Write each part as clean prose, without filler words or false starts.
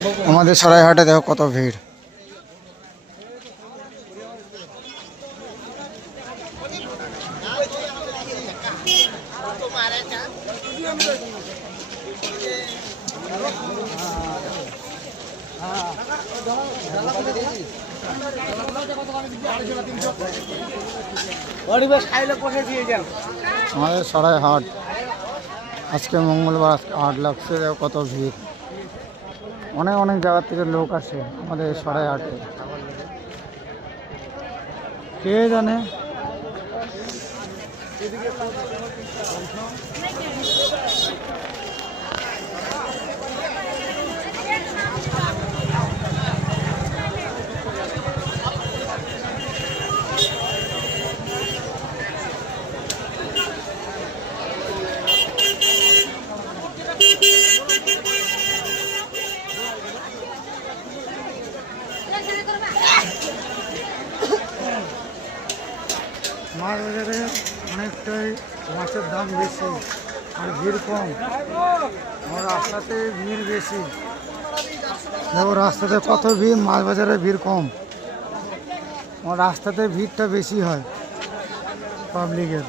আমাদের সরাইহাটে দেখো কত ভিড়। আমাদের সরাইহাট আজকে মঙ্গলবার, আজকে হাট লাগছে, দেখো কত ভিড়। অনেক অনেক জায়গা থেকে লোক আসে আমাদের সরাইহাটে, কে জানে। মাছ বাজারে অনেকটাই মাছের দাম বেশি আর ভিড় কম। আমার রাস্তাতে ভিড় বেশি, দেখো রাস্তাতে কত ভিড়, মাছ বাজারে ভিড় কম। আমার রাস্তাতে ভিড়টা বেশি হয় পাবলিকের।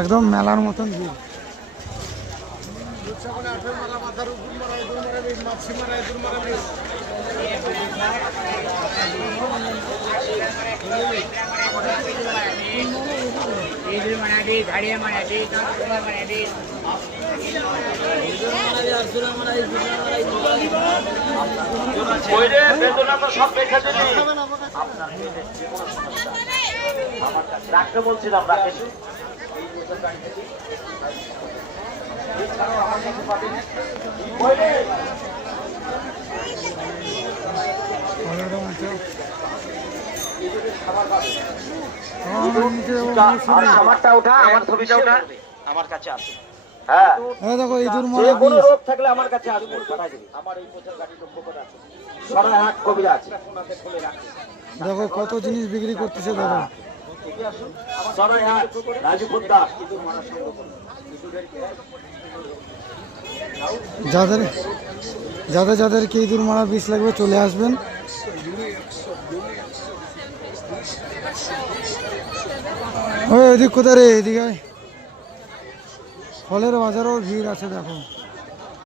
একদম মেলার মতন ভিড়। রাখতে বলছিলাম রাকেশ আমারটা ওঠা, আমার ছবিটা ওঠা আমার কাছে আছে। হ্যাঁ দেখো ইঁদুর যে কোনো রোগ থাকলে আমার কাছে আসবে। আমার এই পোশাক গাড়ি লক্ষ্য করে আছে, সরাইহাট কবিরাজ দেখো কত জিনিস বিক্রি করতেছে। দেখো সরাইহাট রাজীব দাস। যাদের যাদের যাদেরকে ইঁদুর মারা বিষ লাগবে চলে আসবেন। ওই এদিক কোথায় রে, এদিকে ফলের বাজারও ভিড় আছে দেখো।